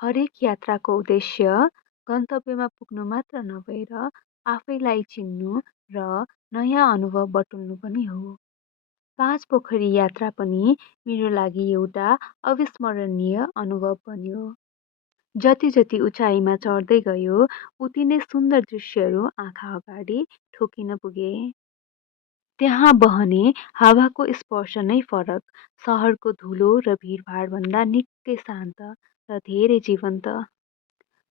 हरेक यात्राको उद्देश्य गन्तव्यमा पुग्नु मात्र नभएर आफैलाई चिन्नु र नयाँ अनुभव बटुल्नु पनि हो। पाँच पोखरी यात्रा पनि मेरो लागि एउटा अविस्मरणीय अनुभव बन्यो। जति जति उचाइमा चढ्दै गयो, उति नै सुन्दर दृश्यहरू आँखा अगाडि ठोकिन पुगे। त्यहाँ बहने हावाको स्पर्श नै फरक, सहरको धुलो र भिडभाडभन्दा निकै शान्त र धेरै जीवन्त।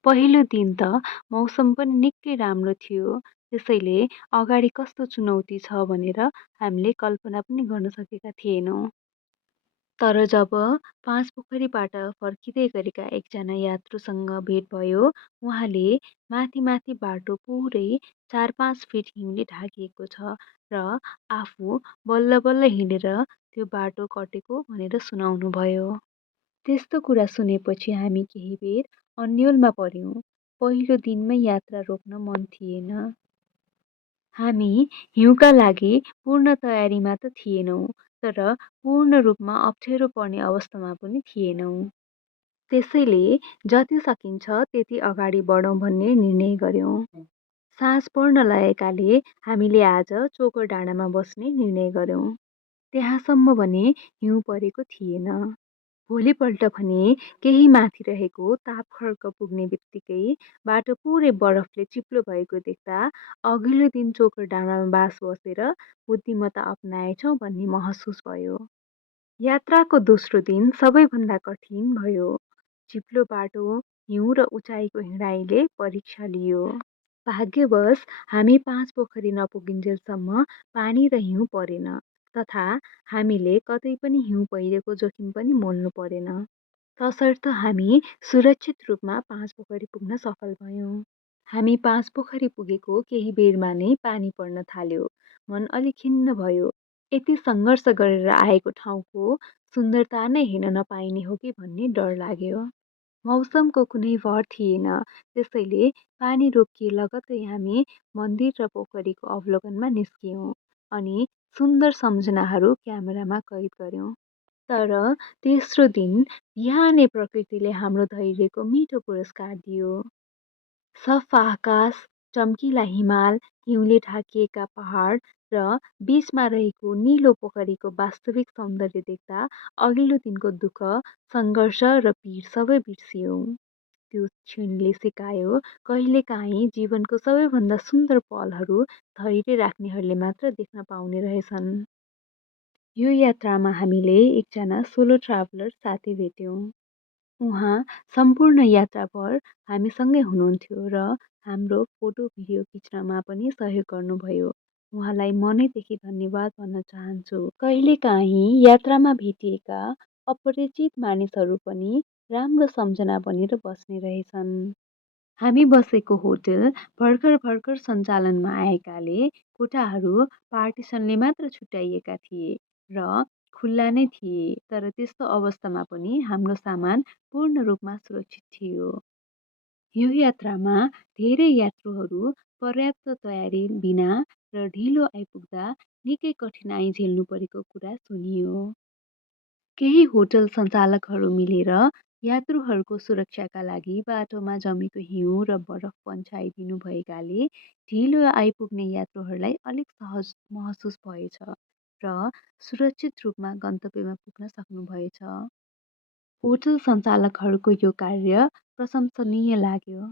पहिलो दिन त मौसम पनि निकै राम्रो थियो, त्यसैले अगाडि कस्तो चुनौती छ भनेर हामीले कल्पना पनि गर्न सकेका थिएनौँ। तर जब पाँच पोखरीबाट फर्किँदै गरेका एकजना यात्रुसँग भेट भयो, उहाँले माथि माथि बाटो पुरै 4-5 फिट हिउँले ढाकिएको छ र आफू बल्ल बल्ल हिँडेर त्यो बाटो कटेको भनेर सुनाउनु भयो। त्यस्तो कुरा सुनेपछि हामी केही बेर अन्योलमा पर्यौँ। पहिलो दिनमै यात्रा रोक्न मन थिएन। हामी हिउँका लागि पूर्ण तयारीमा त थिएनौँ, तर पूर्ण रूपमा अप्ठ्यारो पर्ने अवस्थामा पनि थिएनौँ। त्यसैले जति सकिन्छ त्यति अगाडि बढौँ भन्ने निर्णय गर्यौँ। साँझ पर्न लागेकाले हामीले आज चोकर डाँडामा बस्ने निर्णय गर्यौँ। त्यहाँसम्म भने हिउँ परेको थिएन। भोलिपल्ट भने केही माथि रहेको तापखर्क पुग्ने बित्तिकै बाटो पुरै बरफले चिप्लो भएको देख्दा अघिल्लो दिन चोकर डाँडामा बास बसेर बुद्धिमत्ता अपनाएछौँ भन्ने महसुस भयो। यात्राको दोस्रो दिन सबैभन्दा कठिन भयो। चिप्लो बाटो, हिउँ र उचाइको हिँडाइले परीक्षा लियो। भाग्यवश हामी पाँच पोखरी नपुगिन्जेलसम्म पानी र हिउँ परेन, तथा हामीले कतै पनि हिउँ पहिरेको जोखिम पनि मोल्नु परेन। तसर्थ हामी सुरक्षित रूपमा पाँच पोखरी पुग्न सफल भयौँ। हामी पाँच पोखरी पुगेको केही बेरमा नै पानी पर्न थाल्यो। मन अलि खिन्न भयो। यति सङ्घर्ष गरेर आएको ठाउँको सुन्दरता नै हेर्न नपाइने हो कि भन्ने डर लाग्यो। मौसमको कुनै भर थिएन, त्यसैले पानी रोकिए लगत्तै हामी मन्दिर र पोखरीको अवलोकनमा निस्कियौँ अनि सुन्दर सम्झनाहरू क्यामेरामा कैद गर्यौँ। तर तेस्रो दिन बिहानै प्रकृतिले हाम्रो धैर्यको मिठो पुरस्कार दियो। सफा आकाश, चम्किला हिमाल, हिउँले ढाकिएका पहाड र बीचमा रहेको निलो पोखरीको वास्तविक सौन्दर्य देख्दा अघिल्लो दिनको दुःख, सङ्घर्ष र पीड सबै बिर्सियौँ। त्यो क्षणले सिकायो, कहिलेकाहीँ जीवनको सबैभन्दा सुन्दर पलहरू धैर्य राख्नेहरूले मात्र देख्न पाउने रहेछन्। यो यात्रामा हामीले एकजना सोलो ट्राभलर साथी भेट्यौँ। उहाँ सम्पूर्ण यात्राभर हामीसँगै हुनुहुन्थ्यो र हाम्रो फोटो भिडियो खिच्नमा पनि सहयोग गर्नुभयो। उहाँलाई मनैदेखि धन्यवाद भन्न चाहन्छु। कहिलेकाहीँ यात्रामा भेटिएका अपरिचित मानिसहरू पनि राम्रो सम्झना बनेर बस्ने रहेछन्। हामी बसेको होटल भर्खर भर्खर सञ्चालनमा आएकाले कोठाहरू पार्टिसनले मात्र छुट्याइएका थिए र खुल्ला नै थिए, तर त्यस्तो अवस्थामा पनि हाम्रो सामान पूर्ण रूपमा सुरक्षित थियो। यो यात्रामा धेरै यात्रुहरू पर्याप्त तयारी बिना र ढिलो आइपुग्दा निकै कठिनाई झेल्नु परेको कुरा सुनियो। केही होटल सञ्चालकहरू मिलेर यात्रुहरूको सुरक्षाका लागि बाटोमा जमेको हिउँ र बरफ पन्छाइदिनु भएकाले ढिलो आइपुग्ने यात्रुहरूलाई अलिक सहज महसुस भएछ र सुरक्षित रूपमा गन्तव्यमा पुग्न सक्नुभएछ। होटल सञ्चालकहरूको यो कार्य प्रशंसनीय लाग्यो।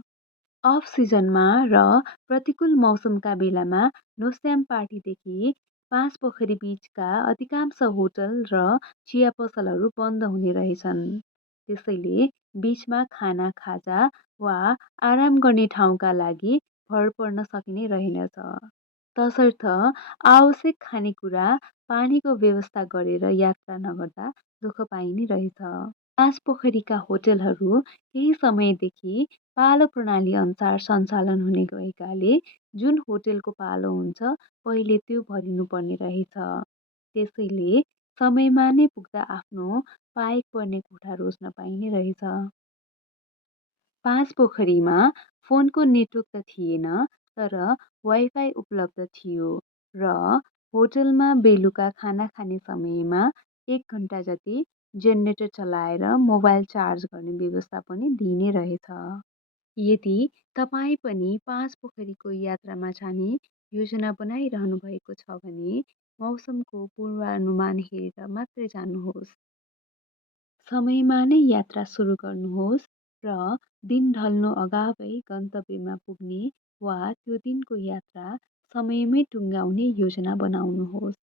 अफ सिजनमा र प्रतिकूल मौसमका बेलामा नोस्याम पार्टीदेखि पाँच पोखरी बीचका अधिकांश होटल र चिया पसलहरू बन्द हुने रहेछन्। त्यसैले बीचमा खाना खाजा वा आराम गर्ने ठाउँका लागि भर पर्न सकिने रहेनछ। तसर्थ आवश्यक खानेकुरा, पानीको व्यवस्था गरेर यात्रा नगर्दा दुःख पाइने रहेछ। पाँच पोखरीका होटलहरू केही समयदेखि पालो प्रणाली अनुसार सञ्चालन हुने गएकाले जुन होटलको पालो हुन्छ पहिले त्यो भरिनु पर्ने रहेछ। त्यसैले समयमा नै पुग्दा आफ्नो पाइक पर्ने कोठा रोज्न पाइने रहेछ। पाँच पोखरीमा फोनको नेटवर्क त थिएन, तर वाइफाई उपलब्ध थियो र होटलमा बेलुका खाना खाने समयमा 1 घन्टा जति जेनेरेटर चलाएर मोबाइल चार्ज गर्ने व्यवस्था पनि दिइनै रहेछ। यदि तपाईँ पनि पाँच पोखरीको यात्रामा जाने योजना बनाइरहनु भएको छ भने मौसमको पूर्वानुमान हेरेर मात्रै जानुहोस्। समयमा नै यात्रा सुरु गर्नुहोस् र दिन ढल्नु अगावै गन्तव्यमा पुग्ने वा त्यो दिनको यात्रा समयमै टुङ्ग्याउने योजना बनाउनुहोस्।